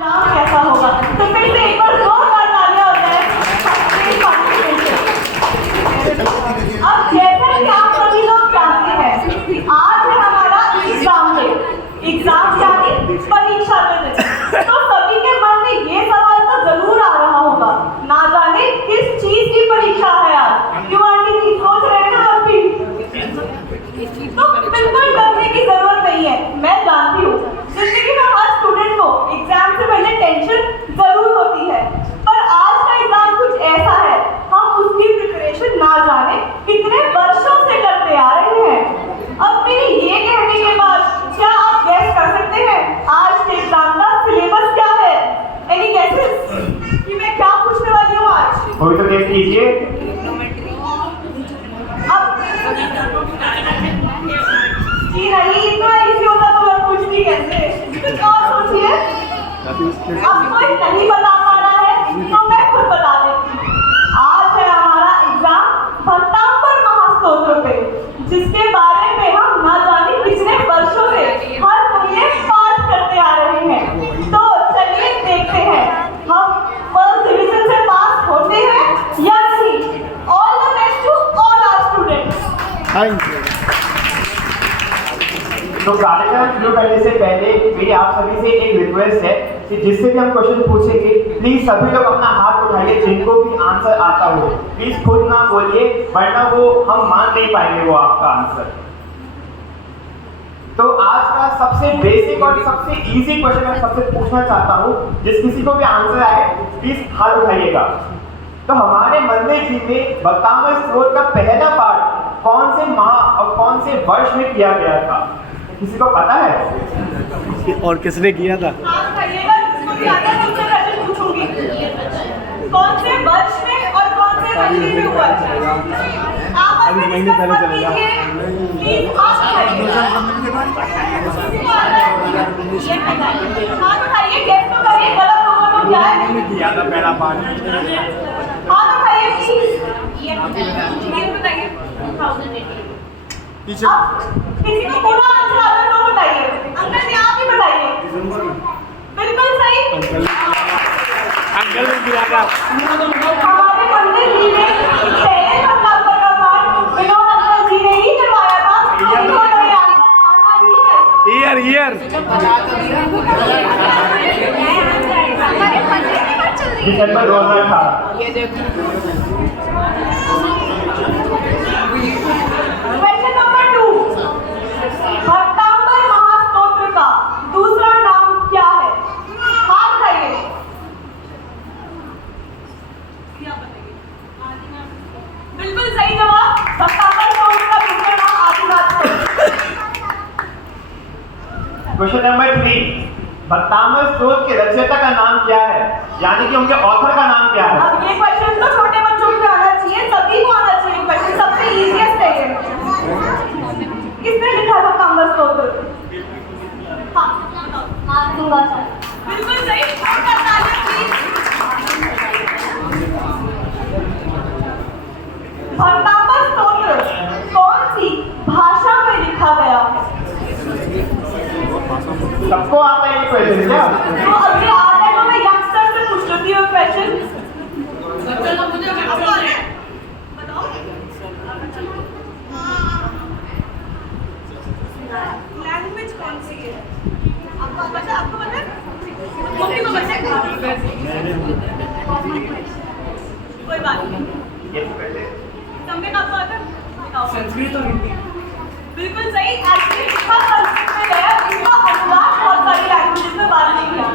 कैसा होगा। तो फिर से एक बार जोरदार तालियां हो जाए। अब जैसा कि आप सभी लोग जानते हैं, आज है हमारा एग्जाम डे। एग्जाम यानी परीक्षा का दिन। तो सभी के मन में ये सवाल तो जरूर आ रहा होगा, ना जाने किस चीज की परीक्षा है आज। क्यों आंटी जी, सोच रहे हैं आप भी? तो बिल्कुल डरने की जरूरत नहीं है। मैं जानती हूँ जिंदगी में हर स्टूडेंट को एग्जाम से पहले टेंशन जरूर होती है, पर आज का एग्जाम कुछ ऐसा है, हम उसकी प्रिपरेशन ना जाने कितने वर्षों से करते आ रहे हैं। अब मेरे ये कहने के बाद क्या आप गैस कर सकते हैं आज के एग्जाम का सिलेबस क्या है? एनी गेसेस कि मैं क्या पूछने वाली हूँ आज? कोई तो गेस कीजिए। अब जी नहीं, इतना इजी होता तो मैं पूछती कैसे? तो और सोचिए। अब कोई नहीं बता पा रहा है तो मैं खुद बता देती हूँ। आज है हमारा एग्जाम भक्तांबर महास्तोत्र पे, जिसके बारे में हम ना जाने कितने वर्षों से हर महीने पाठ करते आ रहे हैं। तो चलिए देखते हैं हम फर्स्ट डिवीजन से पास होते हैं या नहीं। All the best to all our students. Thank you. तो कार्यक्रम शुरू करने से पहले मेरी आप सभी से एक रिक्वेस्ट है कि जिससे भी हम क्वेश्चन पूछेंगे, प्लीज सभी लोग अपना हाथ उठाइए जिनको भी आंसर आता हो। प्लीज खुद ना बोलिए, वरना वो हम मान नहीं पाएंगे वो आपका आंसर। तो आज का सबसे बेसिक और सबसे इजी क्वेश्चन मैं सबसे पूछना चाहता हूँ, जिस किसी को भी आंसर आए प्लीज हाथ उठाइएगा। तो हमारे मंदिर जी में भक्तांबर स्तोत्र का पहला पाठ कौन से माह और कौन से वर्ष में किया गया था? किसी को पता है? और किसने किया था? कौन से वर्ष में और कौन से महीने में हुआ था? आप अभी महीने पहले चले जाओ। हाथ उठाइए, गेस तो करिए, गलत होगा तो क्या है? किया था पहला पाठ। हाथ उठाइए प्लीज। ये बताइए। अब किसी को पूरा आंसर आता तो बताइए। अंकल जी आप ही बताइए। बिल्कुल सही। अंकल ने किया था। हमारे मंदिर जी में पहले भक्तांबर का पाठ विनोद अंकल जी ने ही करवाया था। ईयर दिसंबर 2018। क्वेश्चन नंबर 2, भक्तांबर महास्तोत्र का दूसरा नाम क्या है? हाथ उठाइए। बिल्कुल सही जवाब। भक्तांबर स्तोत्र का दूसरा नाम आदिनाथ स्तोत्र। क्वेश्चन नंबर 3, भक्तांबर स्तोत्र के रचयिता का नाम क्या है? यानी कि उनके ऑथर का नाम क्या है? अब ये क्वेश्चन तो छोटे बच्चों को आना चाहिए, सभी को आना चाहिए। क्वेश्चन सबसे इजीएस्ट है ये। किसने लिखा था भक्तांबर स्तोत्र? हाँ, बिल्कुल सही। भक्तांबर स्तोत्र कौन सी भाषा में लिखा गया है? सबको आता है ये क्वेश्चन क्या? तो अभी आता है तो मैं यंगस्टर से पूछ लेती हूँ क्वेश्चन। लैंग्वेज कौन सी है? आपको पता है? आपको पता है? मम्मी को पता है? कोई बात नहीं। संस्कृत आपको आता है? संस्कृत और हिंदी। बिल्कुल सही। एक्चुअली इसका संस्कृत में गया, इसका अनुवाद बहुत सारी लैंग्वेजेस में बाद में किया।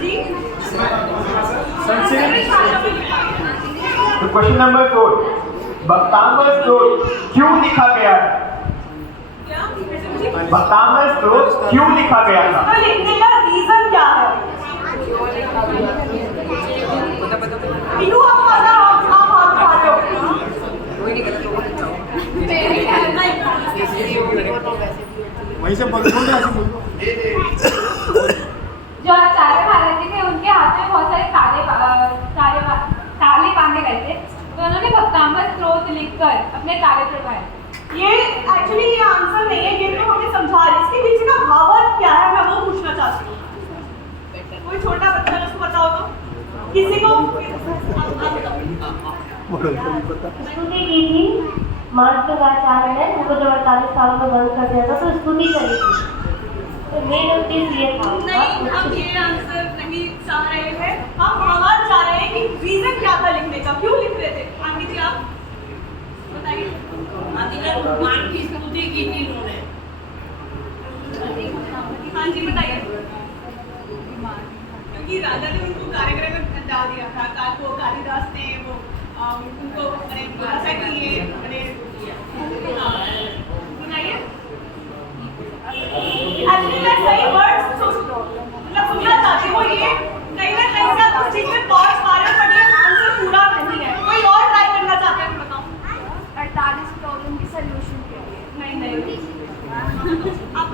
जी तो क्वेश्चन नंबर 4, भक्तांबर स्तोत्र क्यों लिखा गया है? क्या? भक्तांबर स्तोत्र क्यों लिखा गया था? तो लिखने का रीजन क्या है? बिल्कुल आपको पता है, आप हाथ उठा लो। वहीं से बोल दो, ऐसे बोल दो। जो आचार्य महाराज जी थे उनके हाथ में बहुत सारे ताले बांधे गए थे, तो उन्होंने भक्तांबर स्तोत्र लिखकर अपने ताले तुड़वाए। ये एक्चुअली ये आंसर नहीं है, ये तो हमें समझा रही है। इसके पीछे का भावार्थ क्या है, मैं वो पूछना चाहती हूँ। कोई छोटा बच्चा है, उसको बताओ तो। किसी को स्तुति की थी, मार्ग का आचार्य ने उनको जब 48 साल में बंद कर दिया था तो स्तुति करी थी। तो मेन उद्देश्य ये था। नहीं, हम ये आंसर नहीं चाह रहे हैं, हम भावार्थ चाह रहे हैं कि रीजन क्या था लिखने का, क्यों लिख रहे थे। आंटी जी आप बताइए। भगवान की स्तुति की थी उन्होंने। हाँ जी बताइए। क्योंकि राजा ने उनको कारागृह में डाल दिया था, को कालिदास ने वो उनको बोला था कि ये सुनाइए। एक्चुअली मैं सही वर्ड्स मतलब सुनना चाहती हूँ। ये कहीं ना कहीं से आप उस चीज में पहुंच पा रहे हो, पर ये आंसर पूरा नहीं है। कोई और ट्राई करना चाहते हैं, बताओ। 48 प्रॉब्लम की सॉल्यूशन के लिए। नहीं आप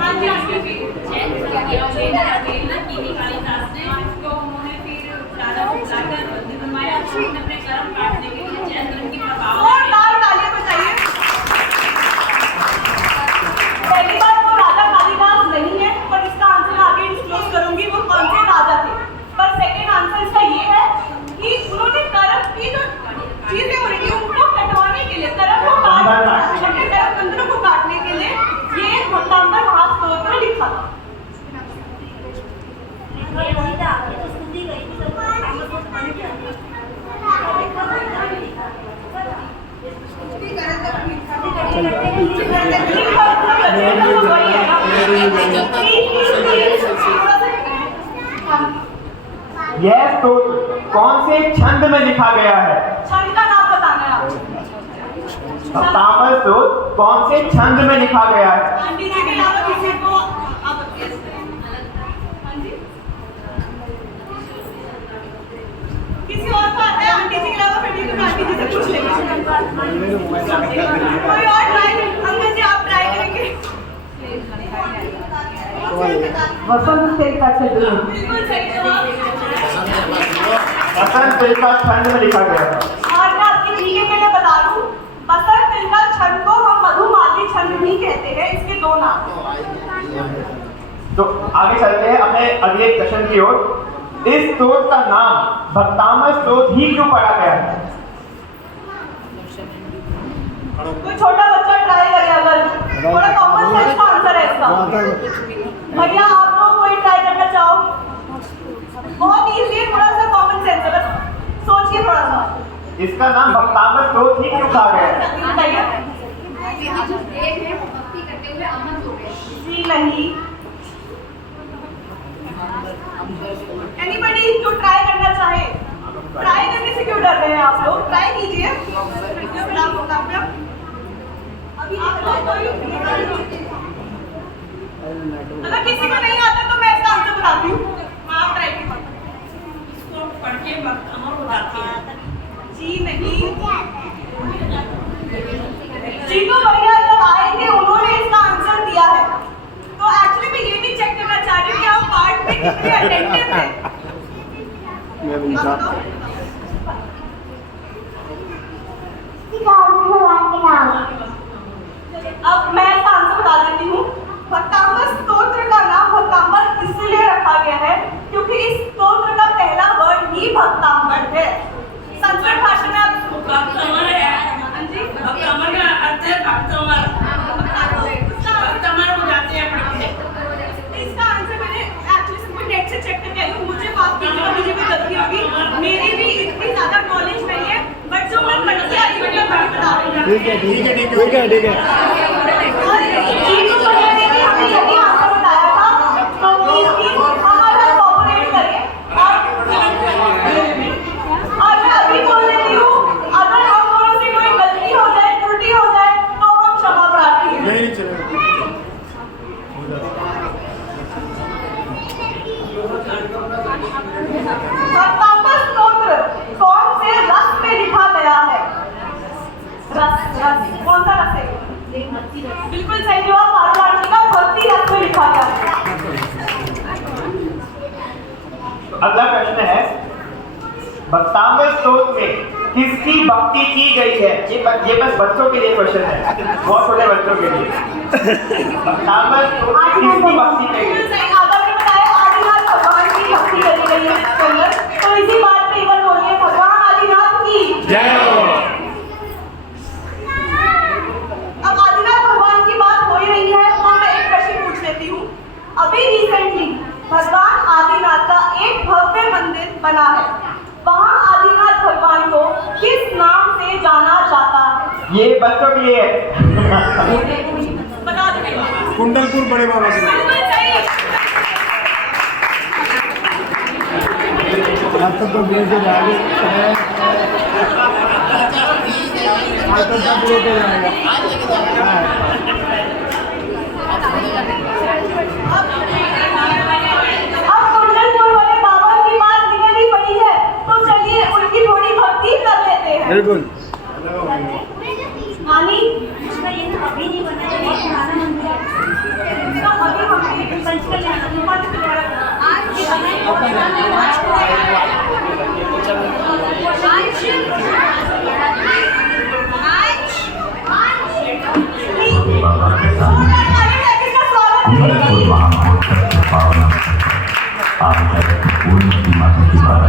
हाँ जी आंटी जी। कालिदास ने उसको उन्होंने फिर राजा को बुलाकर बनवाया, अपने कर्म काटने के लिए जैन धर्म की प्रभाव। और तालियां बजाइए। पहली बात वो राजा कालिदास नहीं है, पर इसका आंसर आगे डिस्क्लोज करूंगी वो कौन से राजा थे। पर सेकंड आंसर इसका ये है कि उन्होंने कर्म की जो चीजें हो रही थी उनको कटवाने के लिए, कर्म को छठे कर्म बंधनों को काटने के लिए ये भक्तांबर महास्तोत्र लिखा था। स्तुति गई थी, यह स्तोत्र कौन से छंद में लिखा गया है? छंद का नाम बताना है आपको। भक्तामर स्तोत्र कौन से छंद में लिखा गया है? आंटी जी के अलावा किसी को आप गेस करें। हाँ जी किसी और को आता है आंटी जी के अलावा, फिर भी आंटी जी से पूछ लेंगे। कोई और ट्राई, अंकल जी आप ट्राई करेंगे। वसंत सेन का छंद। बिल्कुल सही जवाब। वसंत तिल का छंद में लिखा गया है। और मैं आपकी जीके के लिए बता दूं, बसंत तिल का छंद को हम मधुमालती छंद भी कहते हैं, इसके दो नाम। तो आगे चलते हैं अपने अगले प्रश्न की ओर। इस स्तोत्र का नाम भक्तामर स्तोत्र ही क्यों पढ़ा गया है? कोई छोटा बच्चा ट्राई करे, अगर थोड़ा कॉमन सेंस का आंसर है इसका। भैया आप लोग कोई ट्राई करना चाहो? बहुत इजी है, थोड़ा सा कॉमन सेंस है, बस सोचिए थोड़ा सा। इसका नाम भक्तामर स्तोत्र ही क्यों कहा गया है? बताइए। जो देव है वो भक्ति करते हुए अमर हो गए। जी नहीं। एनीबडी जो ट्राई करना चाहे, ट्राई करने से क्यों डर रहे हैं आप लोग? ट्राई कीजिए। अगर किसी को नहीं आता तो मैं इसका आंसर बताती हूँ। आप ट्राई कीजिए। इसको पढ़ के भक्त अमर हो जाते हैं। जी नहीं। जीतू भैया जब आए थे उन्होंने इसका आंसर दिया है, तो एक्चुअली मैं ये भी चेक करना चाह रही हूँ कि आप पार्ट में कितने अटेंटिव थे। अब मैं इसका आंसर बता देती हूँ। भक्तांबर स्तोत्र का नाम भक्तांबर इसलिए रखा गया है क्योंकि इस स्तोत्र का पहला वर्ड ही भक्तांबर है। संस्कृत भाषा में आप भक्त अमर है। हाँ जी भक्त अमर का अर्थ है भक्त अमर। भक्त अमर हो जाते हैं पढ़ के। इसका आंसर मैंने एक्चुअली सब कुछ नेट से चेक करके आई हूँ। मुझे माफ कीजिएगा, मुझे भी गलती होगी, मेरी भी इतनी ज्यादा नॉलेज नहीं है, बट जो मैं पढ़ के आई हूँ मैं बता रही हूँ। ठीक है ठीक है ठीक है ठीक है। और जीतू भैया ने भी हमें यही आंसर बताया था, तो प्लीज हमारा कोऑपरेट करें। और मैं अभी बोल रही हूँ, अगर हम दोनों से कोई गलती हो जाए, त्रुटि हो जाए, तो हम क्षमा प्रार्थी हैं। नहीं चलेगा। भक्तांबर स्तोत्र कौन से रस में लिखा गया है? रस कौन सा रस है? बिल्कुल सही जवाब। पार्वती का भक्ति रस में लिखा गया है। अगला प्रश्न है, भक्तांबर स्तोत्र में किसकी भक्ति की गई है? ये बस बच्चों के लिए क्वेश्चन है, बहुत छोटे बच्चों के लिए। भक्तामल स्त्रोत किसकी भक्ति की गई? अगर मैं बताया आदिनाथ भगवान की भक्ति करी गई है इसके अंदर, तो इसी बात पे इवन बोलिए भगवान आदिनाथ की जय हो। अब आदिनाथ भगवान की बात हो ही रही है तो मैं एक प्रश्न पूछ लेती हूँ। अभी रिसेंटली भगवान आदिनाथ का एक भव्य मंदिर बना है, वहाँ आदिनाथ भगवान को किस नाम से जाना जाता है? ये बच्चों के लिए है। बता दो। कुंडलपुर बड़े बाबा के नाम। बिल्कुल सही। आप तो भेज दे आगे आप तो सब लेके जाएगा। अब कुंडलपुर वाले बाबा की बात निकली पड़ी है, तो चलिए उनकी थोड़ी भक्ति कर लेते हैं। बिल्कुल। नानी, इसका ये तो अभी नहीं बना है, ये पुराना मंदिर है। इसका अभी हमने पंचकल्याण आज की कुंडलपुर महामहोत्सव के पावन अवसर पर आज पूर्ण सीमा से दीवार